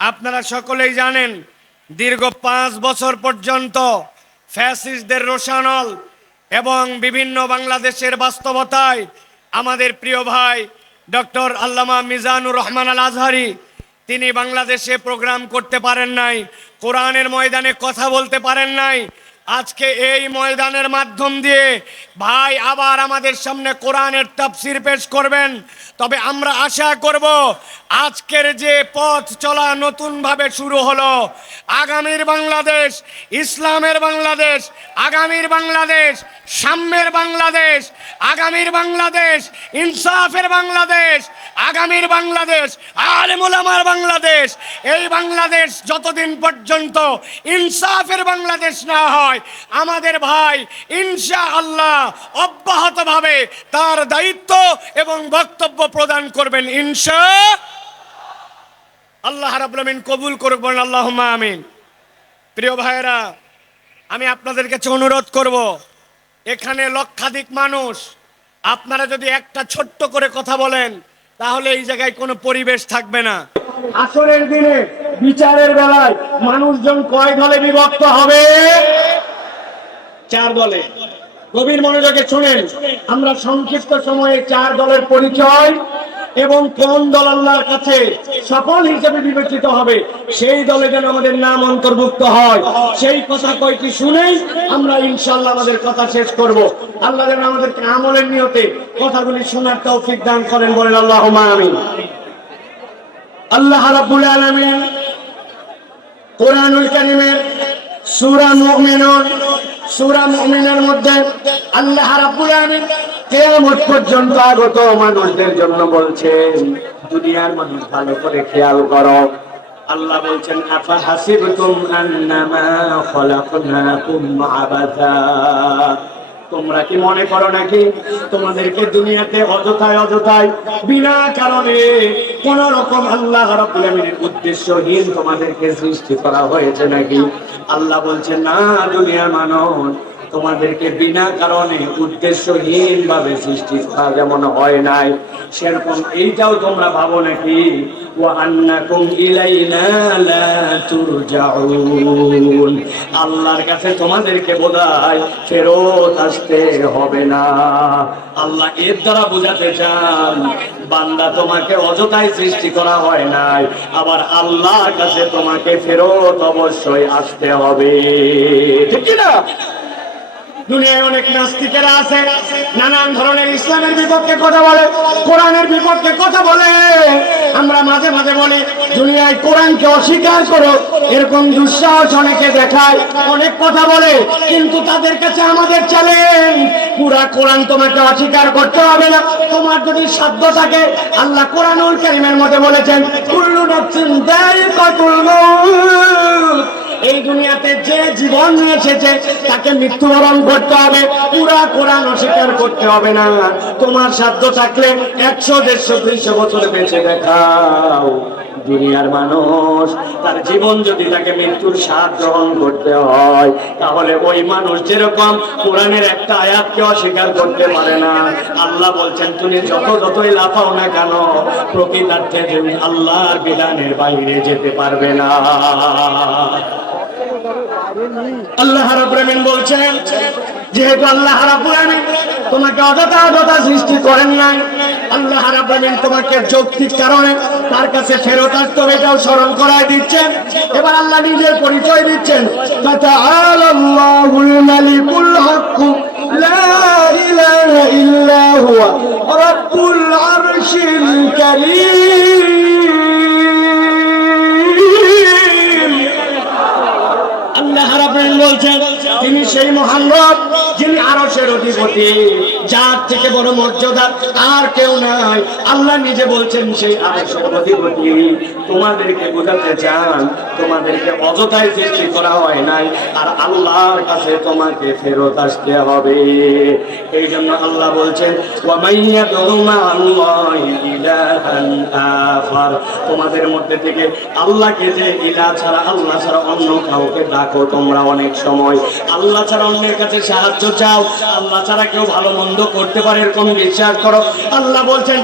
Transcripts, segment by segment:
আপনারা সকলেই জানেন, দীর্ঘ পাঁচ বছর পর্যন্ত ফ্যাসিস্টদের রোশানল এবং বিভিন্ন বাংলাদেশের বাস্তবতায় আমাদের প্রিয় ভাই ডক্টর আল্লামা মিজানুর রহমান আল আজহারি তিনি বাংলাদেশে প্রোগ্রাম করতে পারেন নাই, কোরআনের ময়দানে কথা বলতে পারেন নাই আজকে এই ময়দানের মাধ্যম দিয়ে ভাই আবার আমাদের সামনে কোরআনের তাফসির পেশ করবেন। তবে আমরা আশা করব আজকের যে পথ চলা নতুনভাবে শুরু হলো, আগামীর বাংলাদেশ, ইসলামের বাংলাদেশ, আগামীর বাংলাদেশ, সাম্যের বাংলাদেশ, আগামীর বাংলাদেশ, ইনসাফের বাংলাদেশ, আগামীর বাংলাদেশ আলেমুলামার বাংলাদেশ। এই বাংলাদেশ যতদিন পর্যন্ত ইনসাফের বাংলাদেশ না হয় আমাদের ভাই ইনশা আল্লাহ অব্যাহতভাবে তার দায়িত্ব এবং বক্তব্য প্রদান করবেন ইনশা আল্লাহ রাব্বুল আমিন কবুল করবেন আল্লাহ আমিন। প্রিয় ভাইয়েরা, আমি আপনাদের কাছে অনুরোধ করব, এখানে লক্ষাধিক মানুষ, আপনারা যদি একটা ছোট্ট করে কথা বলেন, তাহলে এই জায়গায় কোনো পরিবেশ থাকবে না। আসরের দিনে, বিচারের বেলায় মানুষজন কয় দলে বিভক্ত হবে? চার দলে। গভীর মনোযোগে শুনেন। আমরা সংক্ষিপ্ত সময়ে চার দলের পরিচয় এবং কোন দল আল্লাহর কাছে সফল হিসেবে বিবেচিত হবে, সেই দলে যেন আমাদের নাম অন্তর্ভুক্ত হয়। সেই কথা কয়টি শুনেই আমরা ইনশাল্লাহ আমাদের কথা শেষ করব। আল্লাহ যেন আমাদেরকে আমলের নিয়তে কথাগুলি শোনার তৌফিক দান করেন বলেন আল্লাহ আমিন। আল্লাহ রাব্বুল আলামিন কোরআনুল কারীমের সূরা মুমিনুন, সূরা মুমিনের মধ্যে আল্লাহ রাব্বুল আলামিন কিয়ামত পর্যন্ত আগত মানুষদের জন্য বলছেন, দুনিয়ার মানুষ ভালো করে খেয়াল করো। আল্লাহ বলছেন, আফা হাসিবতুম আন্নামা খলাকনাকুম আবাথা তোমরা কি মনে করো নাকি? তোমাদেরকে দুনিয়াতে অযথায় অযথায়, বিনা কারণে কোন রকম আল্লাহ রাব্বুল উদ্দেশ্যহীন তোমাদেরকে সৃষ্টি করা হয়েছে নাকি? আল্লাহ বলছে না দুনিয়া মানুষ তোমাদেরকে বিনা কারণে উদ্দেশ্যহীন ভাবে সৃষ্টি করা যেমন হয় নাই। সেরকম এইটাও তোমরা ভাবো নাকি? আল্লাহর কাছে তোমাদেরকে বোধায় ফেরত আসতে হবে না। আল্লাহ এর দ্বারা বোঝাতে চান, বান্দা তোমাকে অযথায় সৃষ্টি করা হয় নাই, আবার আল্লাহর কাছে তোমাকে ফেরত অবশ্যই আসতে হবে। ঠিক না দুনিয়ায় অনেক নাস্তিকেরা আছে, নানান ধরনের ইসলামের বিপক্ষে কথা বলে, কোরআনের বিপক্ষে কথা বলে। আমরা মাঝে মাঝে বলি, দুনিয়ায় কোরআনকে অস্বীকার করো, এরকম দুঃসাহস অনেকে দেখায়, অনেক কথা বলে, কিন্তু তাদের কাছে আমাদের চ্যালেঞ্জ পুরা কোরআন তোমাকে অস্বীকার করতে হবে না। তোমার যদি সাধ্য থাকে, আল্লাহ কোরআনুল কারিমের মধ্যে বলেছেন, কুল্লু নাফসিন দায়িকাতুল মাউত। দুনিয়াতে যে জীবন এসেছে, তাকে মৃত্যুবরণ করতে হবে। পুরা কোরআন অস্বীকার করতে হবে না। তোমার সাধ্য থাকলে একশো, দেড়শো, দুইশো বছর বেঁচে দেখাও। দুনিয়ার মানুষ, তার জীবন যদি তাকে মৃত্যুর স্বাদ গ্রহণ করতে হয়, তাহলে ওই মানুষ যেরকম কোরআনের একটা আয়াতকে অস্বীকার করতে পারে না। আল্লাহ বলছেন, তুমি যত যতই লাফাও না কেন, প্রকৃতার্থে তুমি আল্লাহর বিধানের বাইরে যেতে পারবে না। আল্লাহ রাব্বুল বলছেন, যেহেতু আল্লাহ রাব্বুল তোমাকে অযথা অযথা সৃষ্টি করেন নাই, আল্লাহ রাব্বুল তোমাকে যৌক্তিক কারণে তার কাছে ফেরত আসতে এটাও স্মরণ করায় দিচ্ছেন। এবার আল্লাহ নিজের পরিচয় দিচ্ছেন তাআলাল্লাহুল সেই মহান রব যিনি আরশের অধিপতি যার থেকে বড় মর্যাদা আর কেউ নাই। আল্লাহ নিজে বলছেন, সেই আরশের অধিপতি তোমাদেরকে বোঝাতে চান, তোমাদেরকে অযথায় সৃষ্টি করা হয় নাই, আর আল্লাহর কাছে তোমাকে ফেরত আসতে হবে। এই জন্য আল্লাহ বলছেন তোমাদের মধ্যে থেকে আল্লাহকে যে ইলা ছাড়া, আল্লাহ ছাড়া অন্য কাউকে ডাকো তোমরা অনেক সময়। আল্লাহ ছাড়া অন্যের কাছে সাহায্য চাও। আল্লাহ ছাড়া কেউ ভালো মন্দ করতে পারে এরকম বিশ্বাস করো। আল্লাহ বলছেন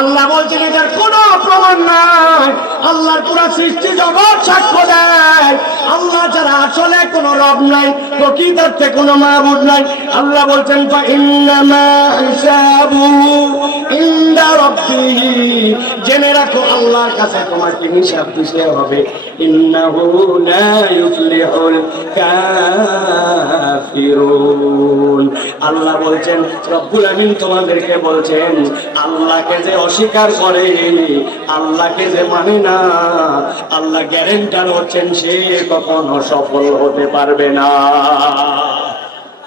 আল্লাহ বলছেন এটার কোনো প্রমাণ নাই। আল্লাহর পুরো সৃষ্টি জগৎ সাক্ষ্য দেয়। আল্লাহ ছাড়া আসলে কোনো রব নাই প্রকৃতার্থে কোনো মাহবুদ নাই। আল্লাহ বলছেন ইনদা রাব্বিহি জেনে রাখো, আল্লাহর কাছে তোমাকে হিসাব দিতে হবে। ইন্নাহু লা ইউফলিহুল কাফিরুন। আল্লাহ বলছেন, রব্বুল আমিন তোমাদেরকে বলছেন, আল্লাহকে যে অস্বীকার করে, আল্লাহকে যে মানে না, আল্লাহ গ্যারেন্টার হচ্ছেন সে কখনো সফল হতে পারবে না।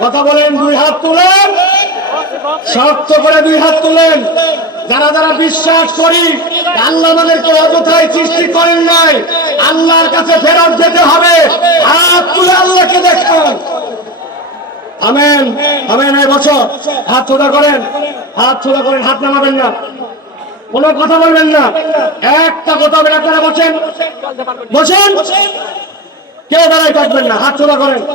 কথা বলেন, দুই হাত তুলেন। শক্ত করে দুই হাত তুলেন। যারা যারা বিশ্বাস করি, আল্লাহ আমাদেরকে অযথায় সৃষ্টি করেন নাই, আল্লাহর কাছে ফেরত যেতে হবে। হাত তুলে আল্লাহকে দেখান। আমেন আমেন, এই বছর হাত ছোটা করেন, হাত ছোটা করেন, হাত নামাবেন না। কোনো কথা বলবেন না। একটা কথা বলে আপনারা বসেন। বসেন। কেউ দাঁড়ায় থাকবেন না। হাত ছোটা করেন।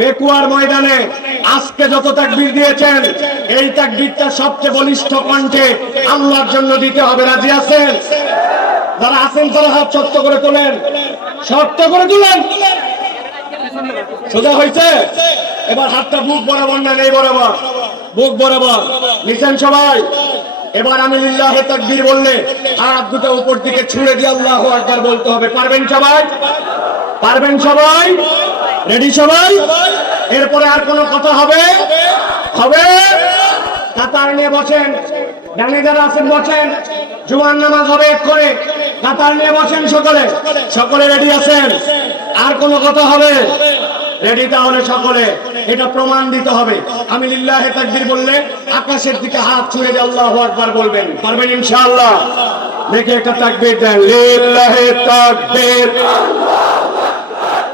পেকুয়ার ময়দানে আজকে যত তাকবীর দিয়েছেন, এই তাকবীরটা সবচেয়ে বলিষ্ঠ কণ্ঠে আল্লাহর জন্য দিতে হবে। রাজি আছেন? যারা আছেন, তারা হাত শক্ত করে তোলেন। শক্ত করে তুলেন। সোজা হয়েছে এবার হাতটা বুক বরাবর না, নেই বরাবর। বুক বরাবর। নিছেন সবাই? এবার আমি লিল্লাহে তাকবীর বললে হাত দুটো উপর দিকে ছুঁড়ে দিয়ে আল্লাহু আকবার বলতে হবে। পারবেন সবাই? পারবেন সবাই? রেডি সবাই? এরপরে আর কোনো কথা হবে? হবে। কাতার নিয়ে বসেন। ডানে যারা আছেন বসেন। জুমার নামাজ হবে এক করে। কাতার নিয়ে বসেন সকলে। সকলে। রেডি আছেন? আর কোনো কথা হবে। রেডি তাহলে সকলে। এটা প্রমাণ দিতে হবে। আমি লিল্লাহে তাকবীর বললে আকাশের দিকে হাত ছুঁড়ে দিয়ে আল্লাহু আকবার বলবেন। পারবেন ইনশাআল্লাহ? দেখে একটা তাকবীর দেন। লিল্লাহে তাকবীর।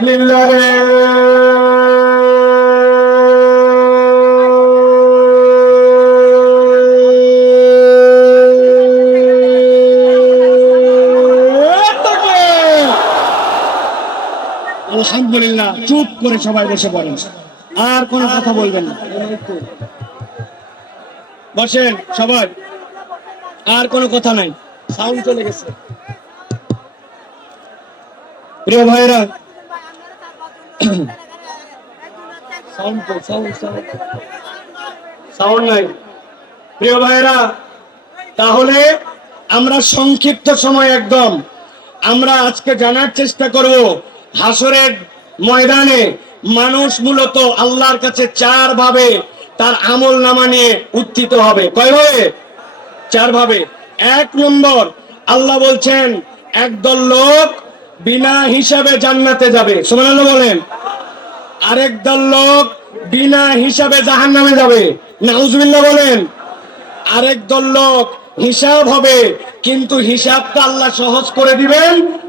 লিল্লাহে। আলহামদুলিল্লাহ চুপ করে সবাই বসে পড়েন। আর কোনো কথা বলবেন না। বসেন সবাই। আর কোনো কথা নাই। সাউন্ড চলে গেছে। প্রিয় ভাইরা প্রিয় ভাইরা তাহলে আমরা সংক্ষিপ্ত সময় একদম। আমরা আজকে জানার চেষ্টা করব হাসরের ময়দানে মানুষ মূলত আল্লাহর কাছে চার ভাবে তার আমল নামা নিয়ে উত্থিত হবে। কয় ভাবে? চার ভাবে। এক নম্বর, আল্লাহ বলছেন, একদল লোক বিনা হিসাবে জান্নাতে যাবে। সুবহানাল্লাহ বলেন। আরেক দল লোক বিনা হিসাবে জাহান্নামে যাবে। নাউজুবিল্লাহ বলেন। আরেক দল লোক হিসাব হবে, কিন্তু হিসাবটা আল্লাহ সহজ করে দিবেন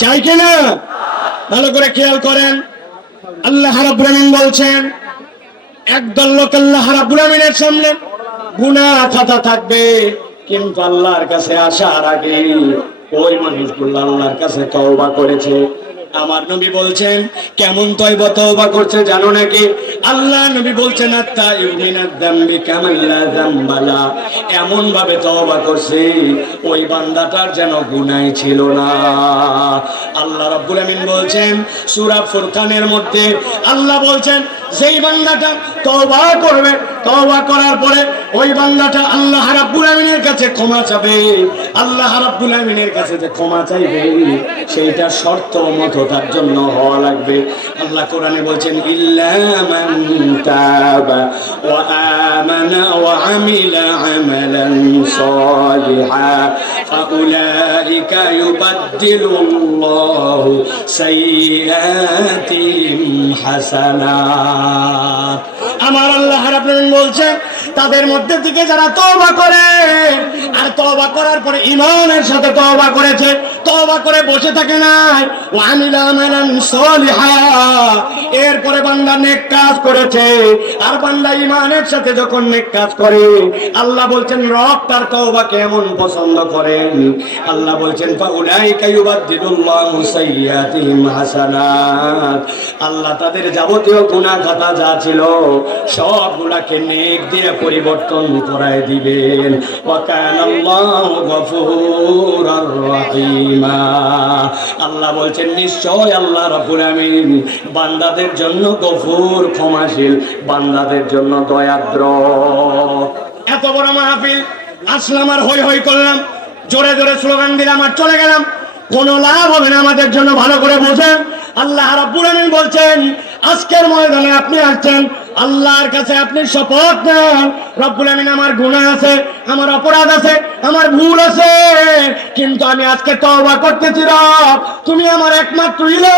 চাই কিনা? ভালো করে খেয়াল করেন। আল্লাহ রাব্বুল বলছেন, একদল লোক আল্লাহ রাব্বুল আলামিনের সামনে গুনাহ খাতা থাকবে, কিন্তু আল্লাহর কাছে আসার আগে ওই মানুষগুলো আল্লাহর কাছে তওবা করেছে। আমার নবী বলছেন, কেমন তয়বা তওবা করছে জানো নাকি? আল্লাহ নবী বলছেন আত্তা ইউমিনাদ দাম্বি কামাল্লা জাম্বালা এমন ভাবে তওবা করছে, ওই বান্দাটার যেন গুনাই ছিল না। আল্লাহ রাব্বুল আমিন বলছেন, সূরা ফুরকানের মধ্যে আল্লাহ বলছেন, যেই বান্দাটা তওবা করবে, তওবা করার পরে ওই বান্দাটা আল্লাহ রাব্বুল আমিনের কাছে ক্ষমা চাবে। আল্লাহ রাব্বুল আমিনের কাছে যে ক্ষমা চাইবে, সেইটা শর্ত মতো তার জন্য হওয়া লাগবে। আল্লাহ কোরআনে বলছেন, ইল্লা মান তাবা ওয়া আমানা ওয়া আমিলা আমালান সালিহা, ফাউলাইকা ইউবাদদিলুল্লাহু সাইয়্যাতিহিম হাসানাত. আমার আল্লাহ রাব্বুল আলামিন বলছেন তাদের মধ্যে থেকে যারা তওবা করে, আর তওবা করার পরে ঈমানের সাথে তওবা করেছে, তওবা করে বসে থাকে নাই। এরপরে বান্দা নেক কাজ করেছে, আর বান্দা ঈমানের সাথে যখন নেক কাজ করে, আল্লাহ বলছেন, রব তার তওবা কেমন পছন্দ করেন। আল্লাহ বলছেন আল্লাহ তাদের যাবতীয় গুনাহ খাতা যা ছিল সব সবগুলাকে নেক দিয়ে পরিবর্তন করায় দিবেন। আল্লাহ বলছেন, নিশ্চয় আল্লাহ রাব্বুল আমিন বান্দাদের জন্য গফুর, ক্ষমাশীল, বান্দাদের জন্য দয়াদ্র। এত বড় মাহফিল, আসলাম আর হই হই করলাম। জোরে জোরে স্লোগান দিলাম আর চলে গেলাম। কোনো লাভ হবে না আমাদের জন্য, ভালো করে বোঝেন। আল্লাহ রাব্বুল আমিন বলছেন, আজকের ময়দানে আপনি আসছেন আল্লাহর কাছে আপনি শপথ নেন, রব্বুল আমিন আমার গুনাহ আছে, আমার অপরাধ আছে, আমার ভুল আছে, কিন্তু আমি আজকে তওবা করতেছি, রব, তুমি আমার একমাত্র ইলা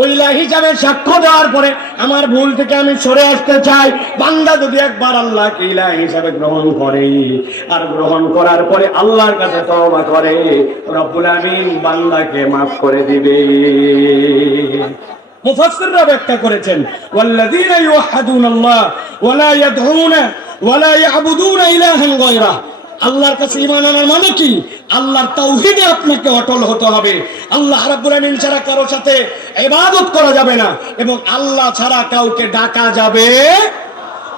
ওই ইলা হিসাবে সাক্ষ্য দেওয়ার পরে আমার ভুল থেকে আমি সরে আসতে চাই। বান্দা যদি একবার আল্লাহকে ইলা হিসাবে গ্রহণ করে, আর গ্রহণ করার পরে আল্লাহর কাছে তওবা করে, রব্বুল আমিন বান্দাকে মাফ করে দিবে। মুফাসসিররা ব্যাখ্যা করেছেন, ওয়াল্লাযীনা ইউহাদুনাল্লাহ ওয়ালা ইয়াদউনা ওয়ালা ইয়াবুদুনা ইলাহান গায়রা। আল্লাহর কাছে ঈমান আনার মানে কি? আল্লাহর তাওহীদে আপনাকে অটল হতে হবে। আল্লাহ রাব্বুল আলামিন ছাড়া কারও সাথে ইবাদত করা যাবে না। এবং আল্লাহ ছাড়া কাউকে ডাকা যাবে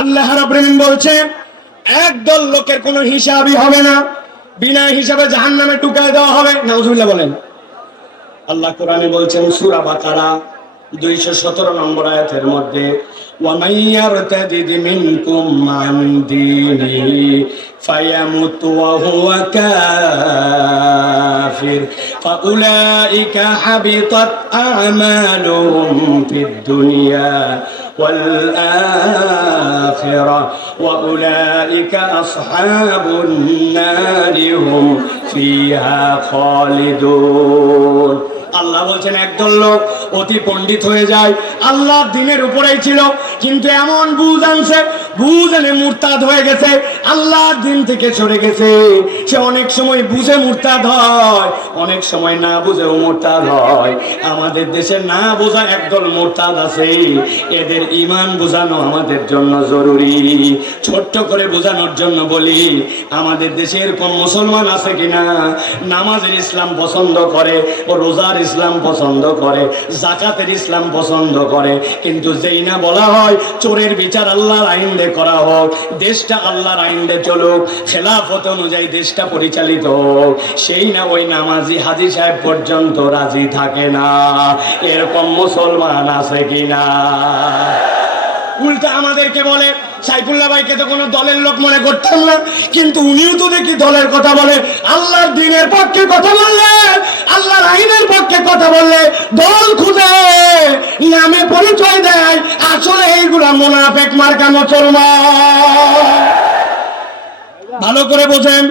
আল্লাহ রাব্বুল বলছে একদল লোকের কোনো হিসাবই হবে না। বিনা হিসাবে জাহান্নামে টুকায় দেওয়া হবে। না বলেন। আল্লাহ কোরআনে বলছেন, সুরা সূরা দুইশো সতেরো নম্বর আয়াতের মধ্যে ওয়া মাইয়ারতাদিদ মিনকুম মান দীনিহি ফায়ামুত ওয়া হুয়া কাফির, ফাউলাইকা হাবিতাত দুনিয়া والآخرة وأولئك أصحاب النار هم فيها خالدون আল্লাহ বলছেন একদল লোক অতি পণ্ডিত হয়ে যায় আল্লাহ দিনের উপরেই ছিল কিন্তু এমন বুঝ আনছে বুঝ এনে মুরতাদ হয়ে গেছে আল্লাহ দিন থেকে সরে গেছে। সে অনেক সময় বুঝে মুরতাদ হয়, অনেক সময় না বুঝেও মুরতাদ হয়। আমাদের দেশে না বোঝা একদল মুরতাদ আছে। এদের ইমান বোঝানো আমাদের জন্য জরুরি। ছোট্ট করে বোঝানোর জন্য বলি, আমাদের দেশে এরকম মুসলমান আছে কিনা? নামাজের ইসলাম পছন্দ করে ও রোজার ইসলাম পছন্দ করে, জাকাতের ইসলাম পছন্দ করে। কিন্তু যেই না বলা হয়, চোরের বিচার আল্লাহর আইন দিয়ে করা হোক, দেশটা আল্লাহর আইনে চলুক, খেলাফত অনুযায়ী দেশটা পরিচালিত হোক, সেই না ওই নামাজি হাজি সাহেব পর্যন্ত রাজি থাকে না। এরকম মুসলমান আছে কিনা? উল্টা আমাদেরকে বলে সাইফুল্লাহ ভাইকে তো কোনো দলের লোক মনে করতাম না। কিন্তু উনিও তো দেখি দলের কথা বলে। আল্লাহর দিনের পক্ষে কথা বললে, আল্লাহর আইনের পক্ষে কথা বললে দল খুঁজে, নামে পরিচয় দেয়, আসলে এইগুলা মোনাফেক মার্কা মুসলমান। ভালো করে বোঝেন,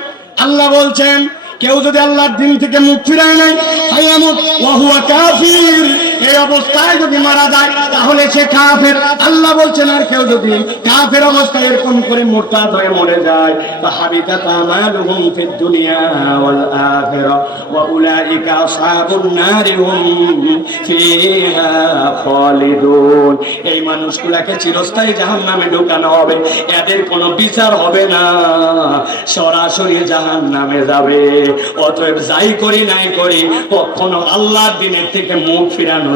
আল্লাহ বলছেন, কেউ যদি আল্লাহর দিন থেকে মুখ ফিরায় নাই হায়ামুত ওয়াহুয়া কাফির। এই অবস্থায় যদি মারা যায়, তাহলে সে কাফের। আল্লাহ বলছেন, আর কেউ যদি কাফের অবস্থায় এরকম করে মোরতাদ হয়ে মরে যায় ফাহাবিতাত আমালুহুম ফিদ দুনিয়া ওয়াল আখিরা, ওয়া উলাইকা আসহাবুন নারি ফিহা খালিদুন। এই মানুষগুলাকে চিরস্থায়ী জাহান্নামে ঢোকানো হবে, এদের কোনো বিচার হবে না, সরাসরি জাহান্নামে যাবে। অতএব যাই করি নাই করি, কখনো আল্লাহর দিনের থেকে মুখ ফিরানো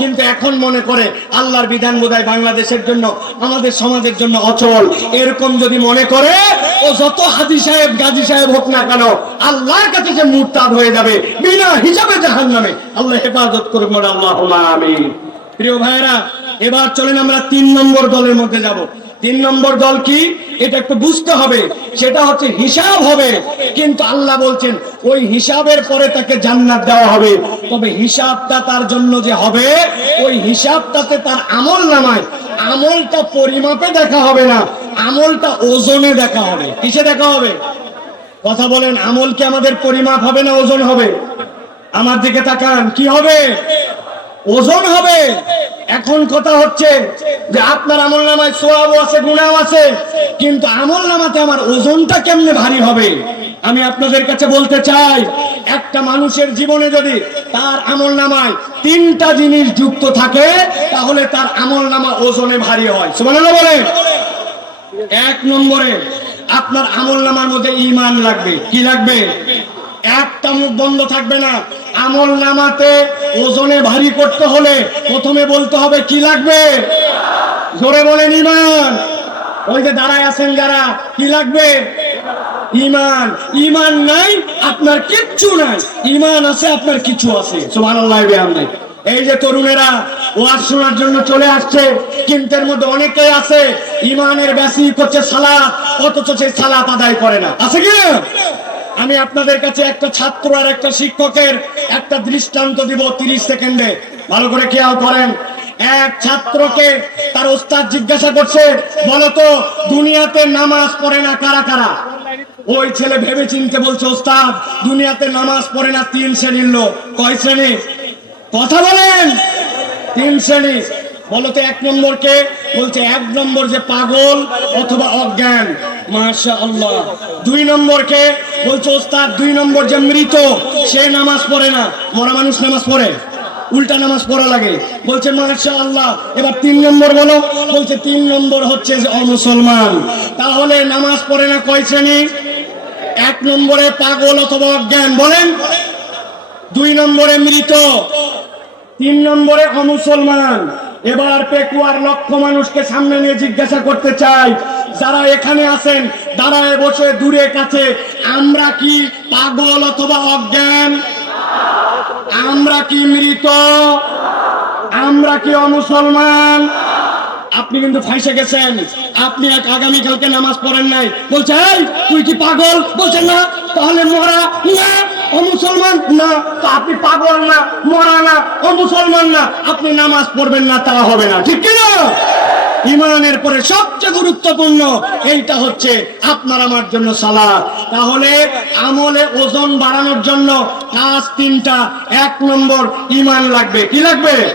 কিন্তু এখন মনে করে আল্লাহর বিধান বোধহয় বাংলাদেশের জন্য, আমাদের সমাজের জন্য অচল। এরকম যদি মনে করে, ও যত হাজি সাহেব, গাজী সাহেব হোক না কেন, আল্লাহর কাছে যে মুরতাদ হয়ে যাবে। বিনা হিসাবে জাহান নামে আল্লাহ হেফাজত করব আল্লাহ প্রিয় ভাইরা এবার চলেন আমরা তিন নম্বর দলের মধ্যে যাব। তিন নম্বর দল কি? এটা একটু বুঝতে হবে। সেটা হচ্ছে হিসাব হবে। কিন্তু আল্লাহ বলছেন, ওই হিসাবের পরে তাকে জান্নাত দেওয়া হবে। তবে হিসাবটা তার জন্য যে হবে, ওই হিসাবটাতে তার আমল নামায়। আমলটা পরিমাপে দেখা হবে না, আমলটা ওজনে দেখা হবে। কিসে দেখা হবে? কথা বলেন, আমল কি আমাদের পরিমাপ হবে না ওজন হবে? আমার দিকে তাকান, কি হবে? ওজন হবে। এখন কথা হচ্ছে যে আপনার আমল নামায় সোয়াবও আছে, গুণাও আছে, কিন্তু আমল নামাতে আমার ওজনটা কেমনে ভারী হবে? আমি আপনাদের কাছে বলতে চাই, একটা মানুষের জীবনে যদি তার আমল নামায় তিনটা জিনিস যুক্ত থাকে, তাহলে তার আমল নামা ওজনে ভারী হয়। সুবহানাল্লাহ বলেন। এক নম্বরে, আপনার আমল নামার মধ্যে ইমান লাগবে। কি লাগবে? একটা মুখ বন্ধ থাকবে না। আমল নামাতে ওজনে ভারী করতে হলে প্রথমে বলতে হবে, কি লাগবে? জোরে বলেন ইমান ওই যে দাঁড়ায় আছেন যারা, কি লাগবে? ইমান ইমান নাই, আপনার কিচ্ছু নাই। ইমান আছে, আপনার কিছু আছে। সুবহানাল্লাহ, বিহামদি। এই যে তরুণেরা, ওয়াজ শোনার জন্য চলে আসছে কিন্তু মধ্যে অনেকেই আছে ইমানের বেশি করছে সালাত, অথচ সেই সালাত আদায় করে না। আছে কি? আমি আপনাদের কাছে একটা ছাত্র আর একটা শিক্ষকের একটা দৃষ্টান্ত দিব তিরিশ সেকেন্ডে। ভালো করে খেয়াল করেন। এক ছাত্রকে তার ওস্তাদ জিজ্ঞাসা করছে, বলতো, দুনিয়াতে নামাজ পড়ে না কারা কারা? ওই ছেলে ভেবে চিনতে বলছে, ওস্তাদ, দুনিয়াতে নামাজ পড়ে না তিন শ্রেণির লোক। কয় শ্রেণি? কথা বলেন! তিন শ্রেণি। বলতো, এক নম্বর কে বলছে, এক নম্বর যে পাগল অথবা অজ্ঞান। আল্লাহ দুই দুই নম্বর যে মৃত, সে নামাজ পড়ে না। মানুষ নামাজ পড়ে? উল্টা নামাজ লাগে। বলছে আল্লাহ এবার তিন নম্বর বলো। বলছে, তিন নম্বর হচ্ছে যে তাহলে নামাজ পড়ে না কয় শ্রেণি? এক নম্বরে পাগল অথবা অজ্ঞান, বলেন। দুই নম্বরে মৃত, তিন নম্বরে অমুসলমান। এবার পেকুয়ার লক্ষ মানুষকে সামনে নিয়ে জিজ্ঞাসা করতে চাই, যারা এখানে আছেন, দাঁড়ায় বসে দূরে কাছে, আমরা কি পাগল অথবা অজ্ঞান? আমরা কি মৃত? আমরা কি অমুসলমান? আপনি কিন্তু ফাইসে গেছেন। আপনি এক আগামীকালকে নামাজ পড়েন নাই। বলছে তুই কি পাগল? বলছেন না। তাহলে মরা, না। ও মুসলমান? না। তো আপনি পাগল না, মরা না। ও মুসলমান না। আপনি নামাজ পড়বেন না তা হবে না। ঠিক কিনা? ইমানের পরে সবচেয়ে গুরুত্বপূর্ণ এইটা হচ্ছে আপনার আমার জন্য সালা তাহলে আমলে ওজন বাড়ানোর জন্য কাজ তিনটা, এক নম্বর ইমান লাগবে। কি লাগবে?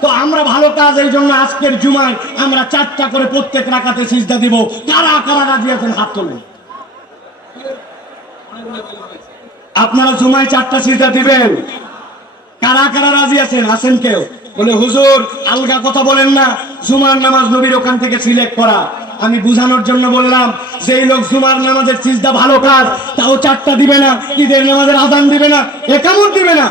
তো আমরা ভালো কাজ এই জন্য আজকের জুমায় আমরা চারটা করে প্রত্যেক রাখাতে সিজদা দিব। কারা কারা রাজি আছেন হাত তোলেন। আপনারা জুমায় চারটা সিজদা দিবেন। কারা কারা রাজি আছেন? আছেন কেউ? বলে, হুজুর, আলগা কথা বলেন না। জুমার নামাজ নবীর ওখান থেকে সিলেক্ট করা। আমি বুঝানোর জন্য বললাম, যেই লোক জুমার নামাজের সিজদা ভালো কাজ, তাও চারটা দিবে না। ঈদের নামাজের আদান দিবে না। একামত দিবে না।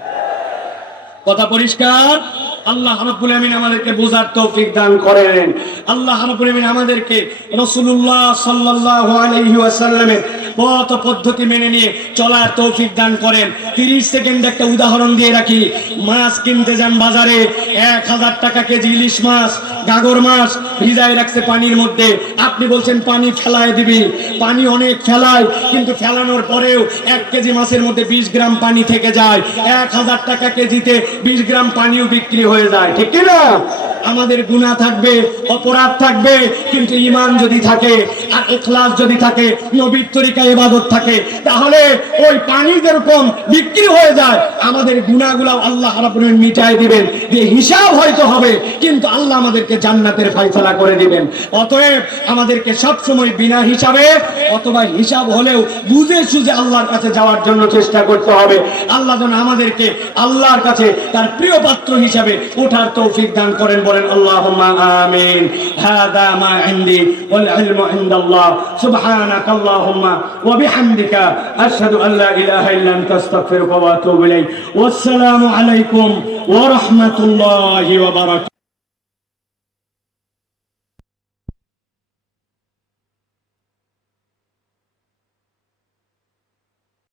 কথা পরিষ্কার? আল্লাহ রাব্বুল আমিন আমাদেরকে বোঝার তৌফিক দান করেন। আল্লাহ রাব্বুল আমিন আমাদেরকে রাসূলুল্লাহ সাল্লাল্লাহু আলাইহি ওয়াসাল্লামের পথ পদ্ধতি মেনে নিয়ে চলার তৌফিক দান করেন। 30 সেকেন্ড একটা উদাহরণ দিয়ে রাখি। মাছ কিনতে যান বাজারে 1000 টাকা কেজি ইলিশ মাছ, গাগর মাছ ভিজায় রাখছে পানির মধ্যে। আপনি বলছেন, পানি ফেলায় দিবি? পানি অনেক ফেলায়, কিন্তু ফেলানোর পরেও এক কেজি মাছের মধ্যে বিশ গ্রাম পানি থেকে যায়। এক হাজার টাকা কেজিতে বিশ গ্রাম পানিও বিক্রি হয়ে যায়, ঠিক না আমাদের গুণা থাকবে, অপরাধ থাকবে, কিন্তু ইমান যদি থাকে আর এখলাস যদি থাকে, নবীর তরিকা ইবাদত থাকে, তাহলে ওই পানি যেরকম বিক্রি হয়ে যায়, আমাদের গুণাগুলো আল্লাহ আলামিন মিটায় দিবেন। যে হিসাব হয়তো হবে, কিন্তু আল্লাহ আমাদেরকে জান্নাতের ফয়সালা করে দিবেন। অতএব আমাদেরকে সব সময় বিনা হিসাবে অথবা হিসাব হলেও বুঝে সুঝে আল্লাহর কাছে যাওয়ার জন্য চেষ্টা করতে হবে। আল্লাহ যেন আমাদেরকে আল্লাহর কাছে তার প্রিয় পাত্র হিসাবে ওঠার তৌফিক দান করেন, বলেন, আল্লাহুম্মা আমিন। হাদা মা ইনদি ওয়াল ইলমু ইনদাল্লাহ। সুবহানাক আল্লাহুম্মা ওয়া বিহামদিকা। আশহাদু আন লা ইলাহা ইল্লা আনতা, আস্তাগফিরুকা ওয়া আতুবু ইলাইক। ওয়াসসালামু আলাইকুম ওয়া রাহমাতুল্লাহি ওয়া বারাকাতুহু।